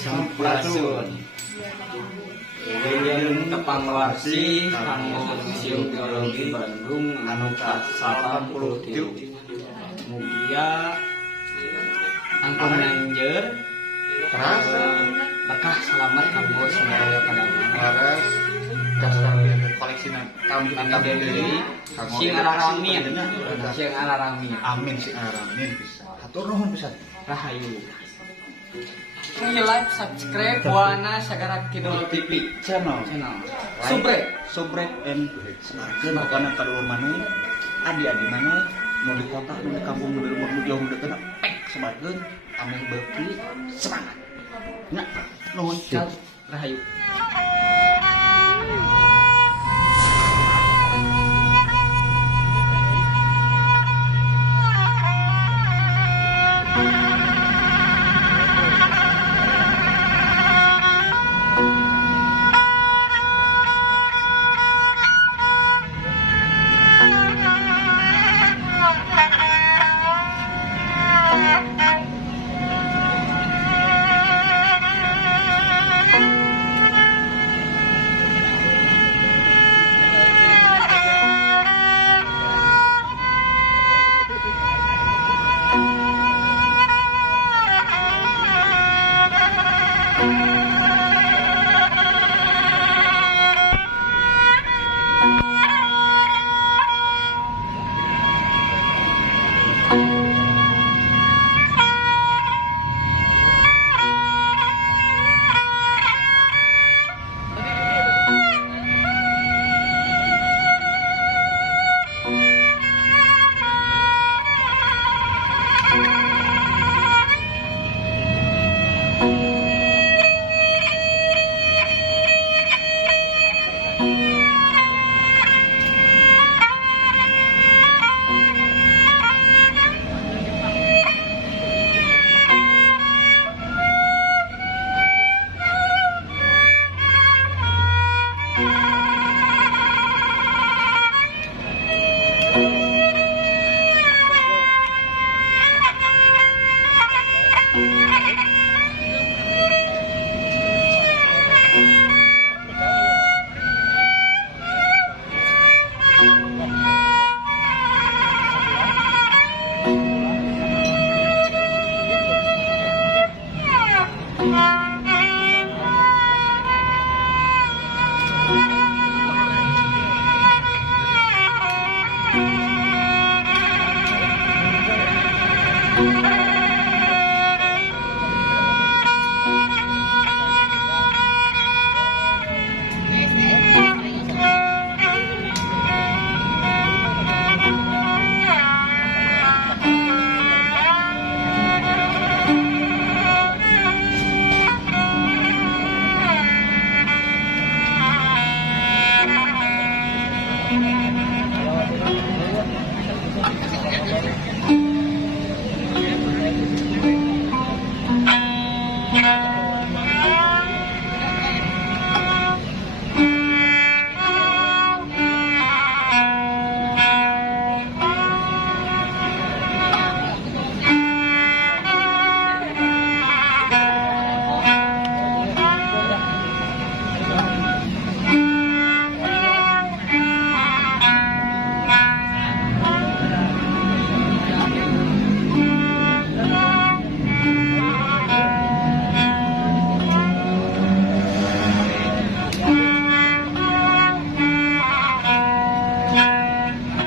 Sampurasun. William Tepangwarsi kanggo Museum Geologi Bandung anu ka-87. Mugia angkon nanjeur berkah selamat kanggo sadaya padamel. Koleksina kaum deui sing araramin. Amin sing araramin pisan. Hatur nuhun pisan. Rahayu. Like, subscribe, Wana Sagara Kidul TV channel. Subrek and semarkeun kana kadulur maneh, adi-adi maneh nu di kota, nu di kampung, nu di rumah, nu jauh, nu deket, pek semarkeun ame beuki semangat. Nya, nuhun rahayu.